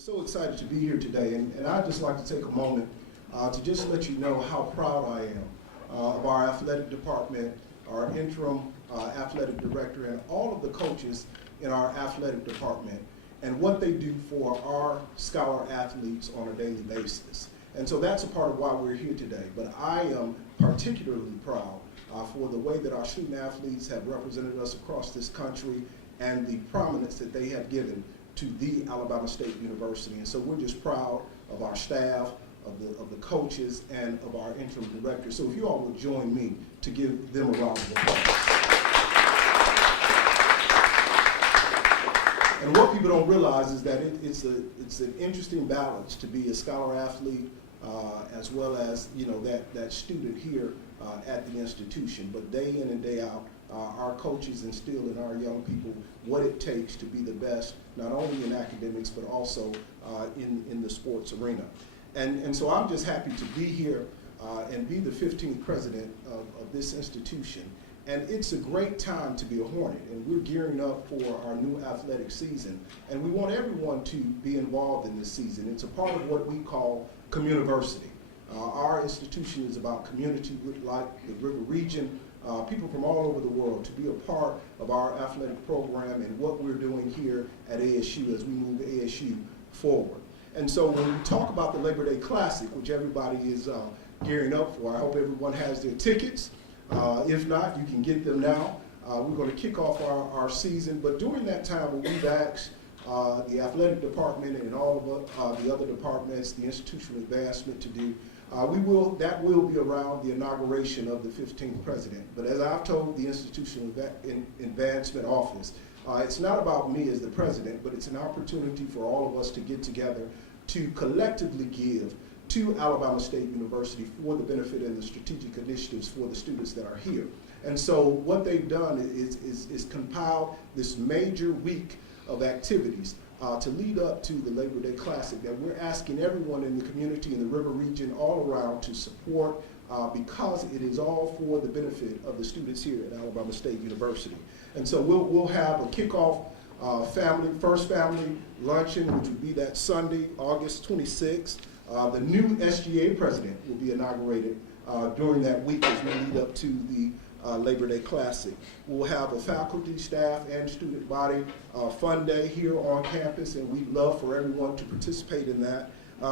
so excited to be here today, and I'd just like to take a moment to just let you know how proud I am of our athletic department, our interim athletic director, and all of the coaches in our athletic department, and what they do for our scholar athletes on a daily basis. And so that's a part of why we're here today. But I am particularly proud for the way that our student athletes have represented us across this country and the prominence that they have given to the Alabama State University. And so we're just proud of our staff, of the coaches, and of our interim director. So if you all would join me to give them a round of applause. And what people don't realize is that it's an interesting balance to be a scholar athlete as well as that student here at the institution. But day in and day out, our coaches instill in our young people what it takes to be the best, not only in academics, but also in the sports arena. And so I'm just happy to be here and be the 15th president of this institution. And it's a great time to be a Hornet, and we're gearing up for our new athletic season. And we want everyone to be involved in this season. It's a part of what we call communiversity. Our institution is about community, like the River Region, people from all over the world to be a part of our athletic program and what we're doing here at ASU as we move ASU forward. And so when we talk about the Labor Day Classic, which everybody is gearing up for, I hope everyone has their tickets. If not, you can get them now. We're going to kick off our season, but during that time, we've asked the athletic department and all of the other departments, the institutional advancement to do. That will be around the inauguration of the 15th president. But as I've told the institutional advancement office, it's not about me as the president, but it's an opportunity for all of us to get together to collectively give to Alabama State University for the benefit and the strategic initiatives for the students that are here. And so what they've done is compile this major week of activities to lead up to the Labor Day Classic that we're asking everyone in the community in the River Region all around to support because it is all for the benefit of the students here at Alabama State University. And so we'll have a kickoff first family luncheon, which will be that Sunday, August 26th. The new SGA president will be inaugurated during that week as we lead up to the Labor Day Classic. We'll have a faculty, staff, and student body fun day here on campus, and we'd love for everyone to participate in that.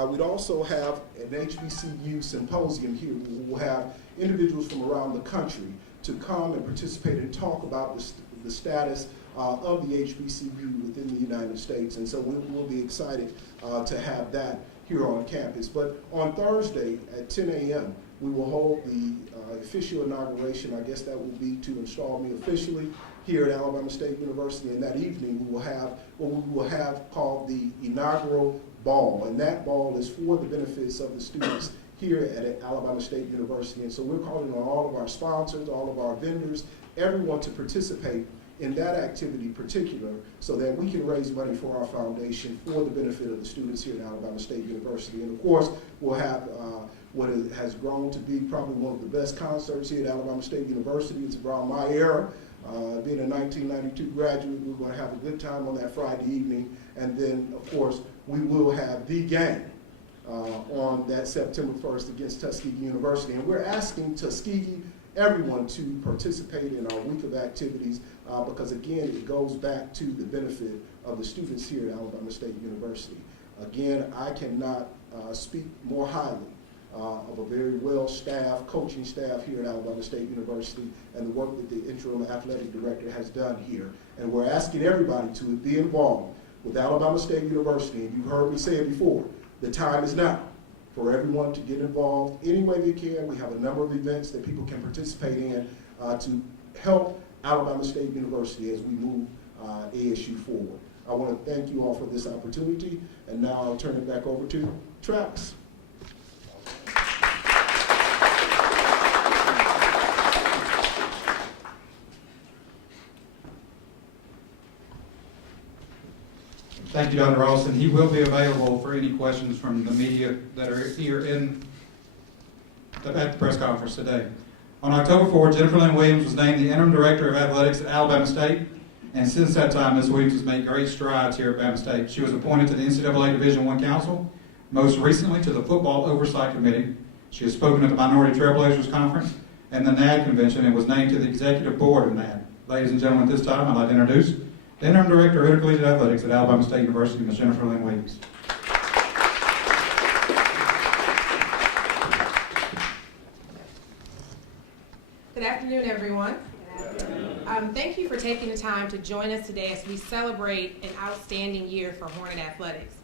We'd also have an HBCU symposium here. We'll have individuals from around the country to come and participate and talk about the status of the HBCU within the United States. And so we'll be excited to have that here on campus. But on Thursday at 10 a.m., we will hold the official inauguration. I guess that will be to install me officially here at Alabama State University. And that evening, we will have what we will have called the inaugural ball. And that ball is for the benefits of the students here at Alabama State University. And so we're calling on all of our sponsors, all of our vendors, everyone to participate in that activity in particular so that we can raise money for our foundation for the benefit of the students here at Alabama State University. And of course, we'll have what has grown to be probably one of the best concerts here at Alabama State University. It's around my era. Being a 1992 graduate, we're going to have a good time on that Friday evening. And then, of course, we will have the game on that September 1st against Tuskegee University. And we're asking Tuskegee, everyone, to participate in our week of activities because, again, it goes back to the benefit of the students here at Alabama State University. Again, I cannot speak more highly of a very well-staffed coaching staff here at Alabama State University and the work that the interim athletic director has done here. And we're asking everybody to be involved with Alabama State University. And you've heard me say it before, the time is now for everyone to get involved any way they can. We have a number of events that people can participate in to help Alabama State University as we move ASU forward. I want to thank you all for this opportunity, and now I'll turn it back over to Travis. Thank you, Dr. Ralston. He will be available for any questions from the media that are here at the press conference today. On October 4th, Jennifer Lynn Williams was named the Interim Director of Athletics at Alabama State. And since that time, Ms. Williams has made great strides here at Bama State. She was appointed to the NCAA Division I Council, most recently to the Football Oversight Committee. She has spoken at the Minority Trailblazers Conference and the NAD Convention and was named to the Executive Board of NAD. Ladies and gentlemen, at this time, I'd like to introduce the Interim Director of Intercollegiate Athletics at Alabama State University, Ms. Jennifer Lynn Williams. Good afternoon, everyone. Thank you for taking the time to join us today as we celebrate an outstanding year for Hornet Athletics.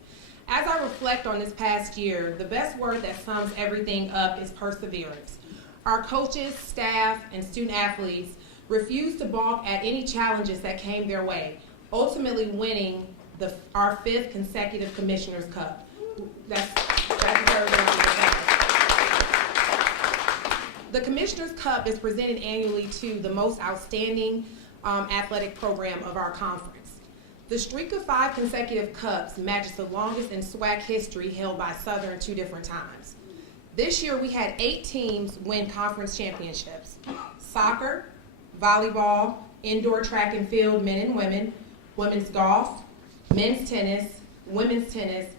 As I reflect on this past year, the best word that sums everything up is perseverance. Our coaches, staff, and student athletes refused to balk at any challenges that came their way, ultimately winning our 5th consecutive Commissioner's Cup. That's very, very important. The Commissioner's Cup is presented annually to the most outstanding athletic program of our conference. The streak of 5 consecutive cups matches the longest in SWAC history held by Southern 2 different times. This year we had 8 teams win conference championships: soccer, volleyball, indoor track and field, men and women, women's golf, men's tennis, women's tennis,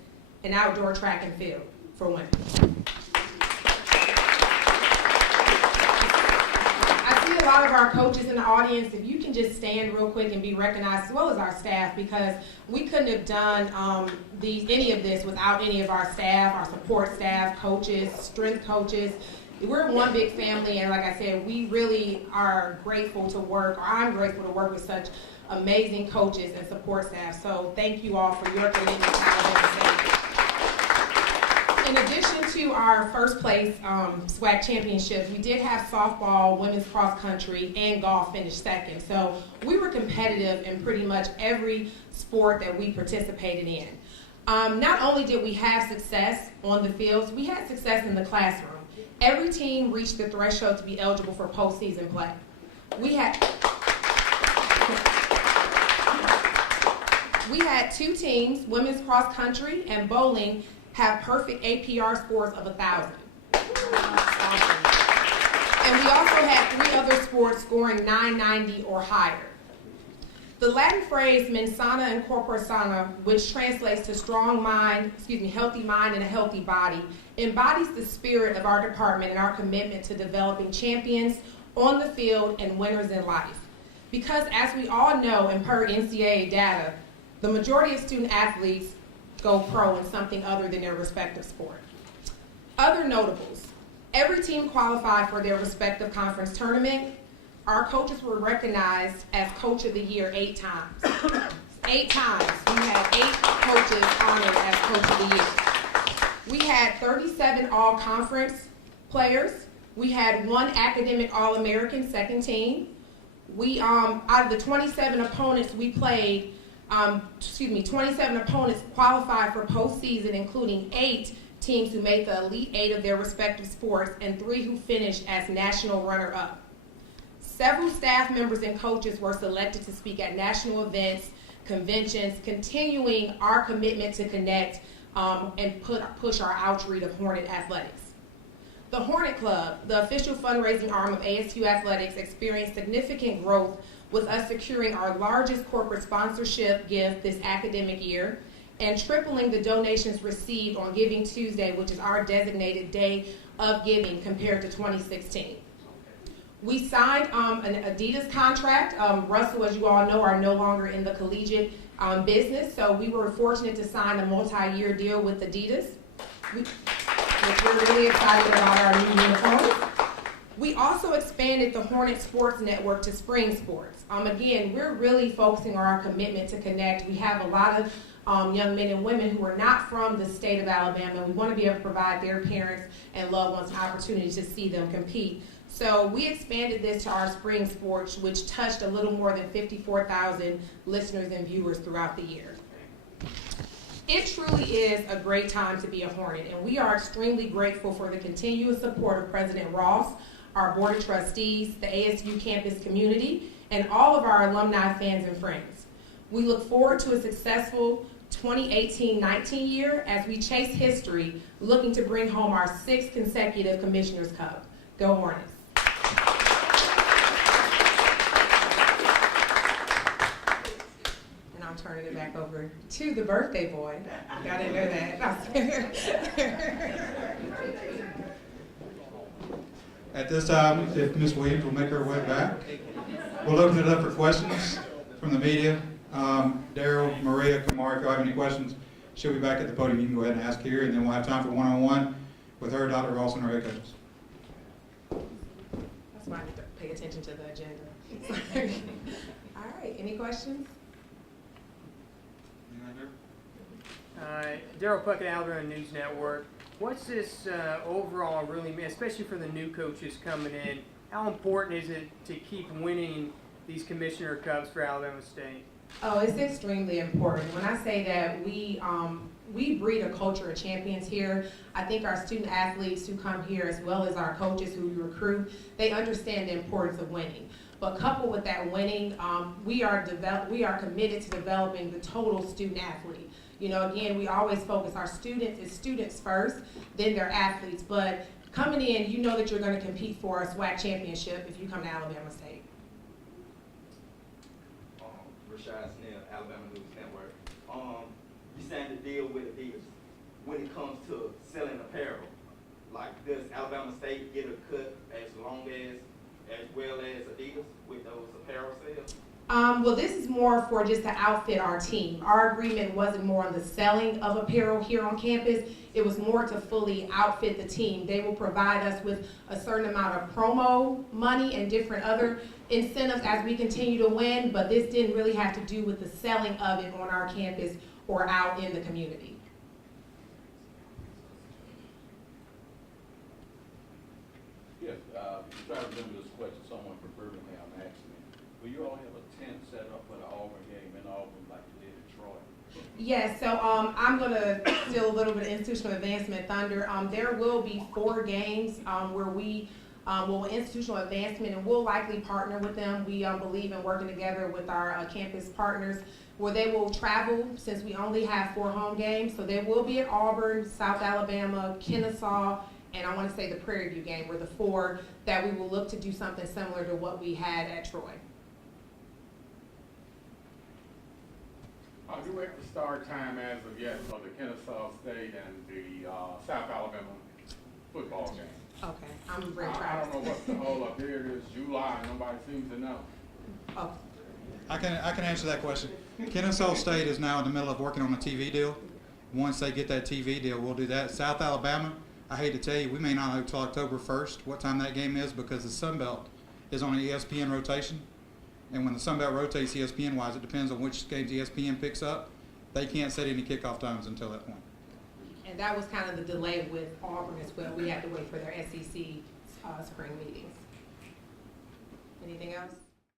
and outdoor track and field for women. A lot of our coaches in the audience, if you can just stand real quick and be recognized, as well as our staff, because we couldn't have done any of this without any of our staff, our support staff, coaches, strength coaches. We're one big family, and like I said, we really are grateful to work, or I'm grateful to work with such amazing coaches and support staff. So thank you all for your commitment to Alabama State. In addition to our first place SWAC championships, we did have softball, women's cross country, and golf finish second. So we were competitive in pretty much every sport that we participated in. Not only did we have success on the fields, we had success in the classroom. Every team reached the threshold to be eligible for postseason play. We had 2 teams, women's cross country and bowling, have perfect APR scores of 1,000. Awesome. And we also had 3 other sports scoring 990 or higher. The Latin phrase mens sana in corpore sano, which translates to healthy mind and a healthy body, embodies the spirit of our department and our commitment to developing champions on the field and winners in life. Because as we all know, and per NCAA data, the majority of student athletes go pro in something other than their respective sport. Other notables: every team qualified for their respective conference tournament. Our coaches were recognized as Coach of the Year 8 times. 8 times. We had 8 coaches honored as Coach of the Year. We had 37 all-conference players. We had 1 academic All-American second team. We, out of the 27 opponents we played, 27 opponents qualified for postseason, including 8 teams who made the Elite 8 of their respective sports and 3 who finished as national runner-up. Several staff members and coaches were selected to speak at national events, conventions, continuing our commitment to connect and push our outreach of Hornet Athletics. The Hornet Club, the official fundraising arm of ASU Athletics, experienced significant growth with us securing our largest corporate sponsorship gift this academic year and tripling the donations received on Giving Tuesday, which is our designated day of giving, compared to 2016. We signed an Adidas contract. Russell, as you all know, are no longer in the collegiate business, so we were fortunate to sign a multi-year deal with Adidas, which we're really excited about our new uniforms. We also expanded the Hornet Sports Network to spring sports. Again, we're really focusing on our commitment to connect. We have a lot of young men and women who are not from the state of Alabama. We want to be able to provide their parents and loved ones an opportunity to see them compete. So we expanded this to our spring sports, which touched a little more than 54,000 listeners and viewers throughout the year. It truly is a great time to be a Hornet, and we are extremely grateful for the continuous support of President Ross, our Board of Trustees, the ASU campus community, and all of our alumni, fans, and friends. We look forward to a successful 2018-19 year as we chase history, looking to bring home our 6th consecutive Commissioner's Cup. Go Hornets. back over to the birthday boy. I didn't know that. At this time, if Ms. Williams will make her way back, we'll open it up for questions from the media. Daryl, Maria, Kamara, if you have any questions, she'll be back at the podium. You can go ahead and ask here, and then we'll have time for one-on-one with her, Dr. Ross, and her head coaches. That's why I need to pay attention to the agenda. All right, any questions? Daryl Puckett, Alabama News Network. What's this overall really mean, especially for the new coaches coming in? How important is it to keep winning these Commissioner Cups for Alabama State? Oh, it's extremely important. When I say that we breed a culture of champions here, I think our student athletes who come here, as well as our coaches who we recruit, they understand the importance of winning. But coupled with that winning, we are committed to developing the total student athlete. You know, again, we always focus our students as students first, then they're athletes. But coming in, you know that you're going to compete for a SWAC championship if you come to Alabama State. Rashad Snell, Alabama News Network. You signed a deal with Adidas. When it comes to selling apparel, like does Alabama State get a cut as well as Adidas with those apparel sales? Well, this is more for just to outfit our team. Our agreement wasn't more on the selling of apparel here on campus. It was more to fully outfit the team. They will provide us with a certain amount of promo money and different other incentives as we continue to win, but this didn't really have to do with the selling of it on our campus or out in the community. Yes, try to remember this question, someone from Birmingham asked me. Will you all have a tent set up for the Auburn game in Auburn like you did in Troy? Yes, so I'm going to steal a little bit of institutional advancement thunder. There will be 4 games where we will institutional advancement, and we'll likely partner with them. We believe in working together with our campus partners where they will travel since we only have 4 home games. So they will be at Auburn, South Alabama, Kennesaw, and I want to say the Prairie View game were the 4 that we will look to do something similar to what we had at Troy. Do we have the start time as of yet for the Kennesaw State and the South Alabama football game? Okay, I'm very I proud. don't know what the whole up here is, July, nobody seems to know. Oh, I can answer that question. Kennesaw State is now in the middle of working on a TV deal. Once they get that TV deal, we'll do that. South Alabama, I hate to tell you, we may not know until October 1st what time that game is because the Sun Belt is on an ESPN rotation. And when the Sun Belt rotates ESPN-wise, it depends on which games ESPN picks up. They can't set any kickoff times until that point. and that was kind of the delay with Auburn as well. We had to wait for their SEC spring meetings. Anything else?